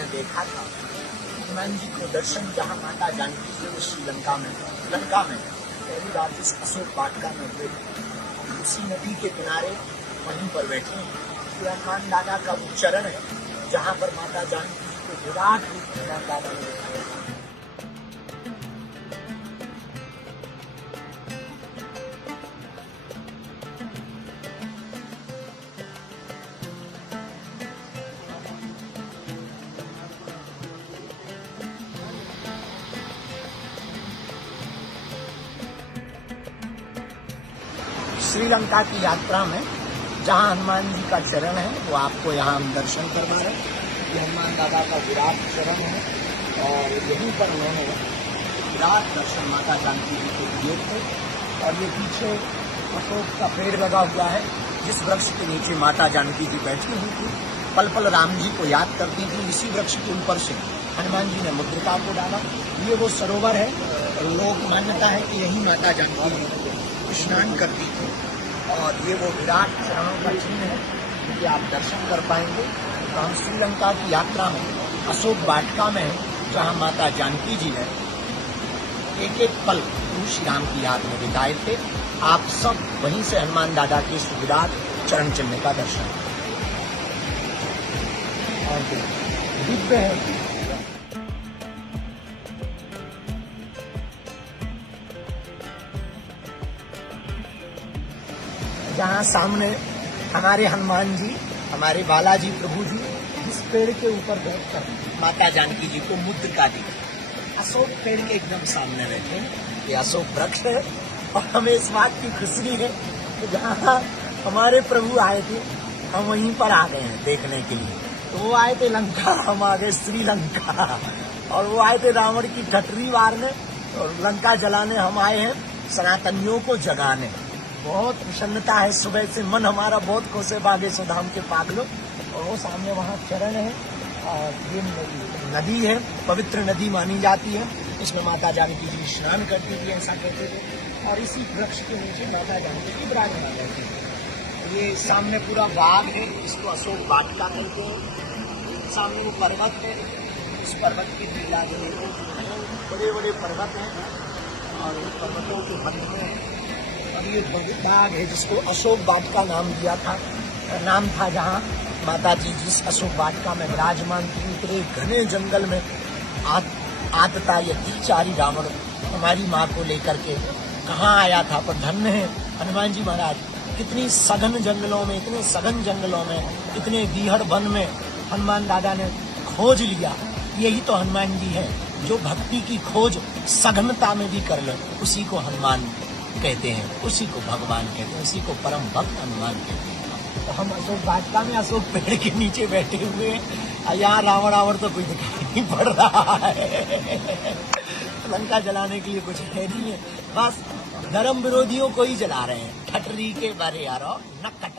ने देखा था हनुमान जी को दर्शन जहाँ माता जानकी जी श्रीलंका में पहली बार जिस अशोक वाटिका में हुए, उसी नदी के किनारे वहीं पर बैठे हैं। हनुमान दादा का वो चरण है जहाँ पर माता जानकी जी को विराट रूप में हनुमान दादा ने दिखाया। श्रीलंका की यात्रा में जहां हनुमान जी का चरण है वो आपको यहाँ हम दर्शन करवा रहे हैं। ये हनुमान दादा का विराट चरण है और यहीं पर उन्होंने विराट दर्शन माता जानकी जी को दिए थे। और ये पीछे अशोक का पेड़ लगा हुआ है जिस वृक्ष के नीचे माता जानकी जी बैठी हुई थी, पल पल राम जी को याद करती थी। इसी वृक्ष के ऊपर से हनुमान जी ने मुद्रिका को डाला। ये वो सरोवर है, लोग मान्यता है कि यही माता जानकी जी स्नान करती थी और ये वो विराट चरणों का चिन्ह है कि आप दर्शन कर पाएंगे। तो हम श्रीलंका की यात्रा में अशोक वाटिका में है जहाँ माता जानकी जी ने एक एक पल प्रभु श्री राम की याद में बिताए थे। आप सब वहीं से हनुमान दादा के विराट चरण चिन्ह का दर्शन और दिव्य है। जहाँ सामने हमारे हनुमान जी, हमारे बालाजी प्रभु जी इस पेड़ के ऊपर बैठकर माता जानकी जी को मुद्रिका दी। अशोक पेड़ के एकदम सामने बैठे हैं। ये अशोक वृक्ष है और हमें इस बात की खुशी है कि जहाँ हमारे प्रभु आए थे हम वहीं पर आ गए हैं देखने के लिए। तो वो आए थे लंका, हम आ गए श्रीलंका। और वो आए थे रावण की ठटरी मारने और लंका जलाने, हम आए हैं सनातनियों को जगाने। बहुत प्रसन्नता है, सुबह से मन हमारा बहुत खुश है बागेश्वर धाम के पागलों। और वो सामने वहाँ चरण है और ये नदी है, पवित्र नदी मानी जाती है। इसमें माता जानकी जी स्नान करती थी, ऐसा कहते थे। और इसी वृक्ष के नीचे माता जानकी जी विराजमान रहती थी। ये सामने पूरा बाग है, इसको अशोक वाटिका कहते हैं। सामने वो पर्वत है, इस पर्वत की लीला बड़े बड़े पर्वत हैं और इन पर्वतों के मध्य में और ये बाग है जिसको अशोक वाटिका नाम था जहाँ माता जी जिस अशोक वाटिका में विराजमान थी। इतने घने जंगल में आतता ये त्रिचारी रावण हमारी माँ को लेकर के कहाँ आया था। पर धन्य है हनुमान जी महाराज, कितनी सघन जंगलों में, इतने सघन जंगलों में, इतने बीहड़ वन में हनुमान दादा ने खोज लिया। यही तो हनुमान जी है जो भक्ति की खोज सघनता में भी कर ले, उसी को हनुमान कहते हैं, उसी को भगवान कहते हैं, उसी को परम भक्त हनुमान कहते हैं। तो हम अशोक वाटिका में अशोक पेड़ के नीचे बैठे हुए हैं। यहाँ रावण तो कोई दिखाई नहीं पड़ रहा है। लंका जलाने के लिए कुछ है नहीं है, बस धर्म विरोधियों को ही जला रहे हैं। ठटरी के बारे यारो न कट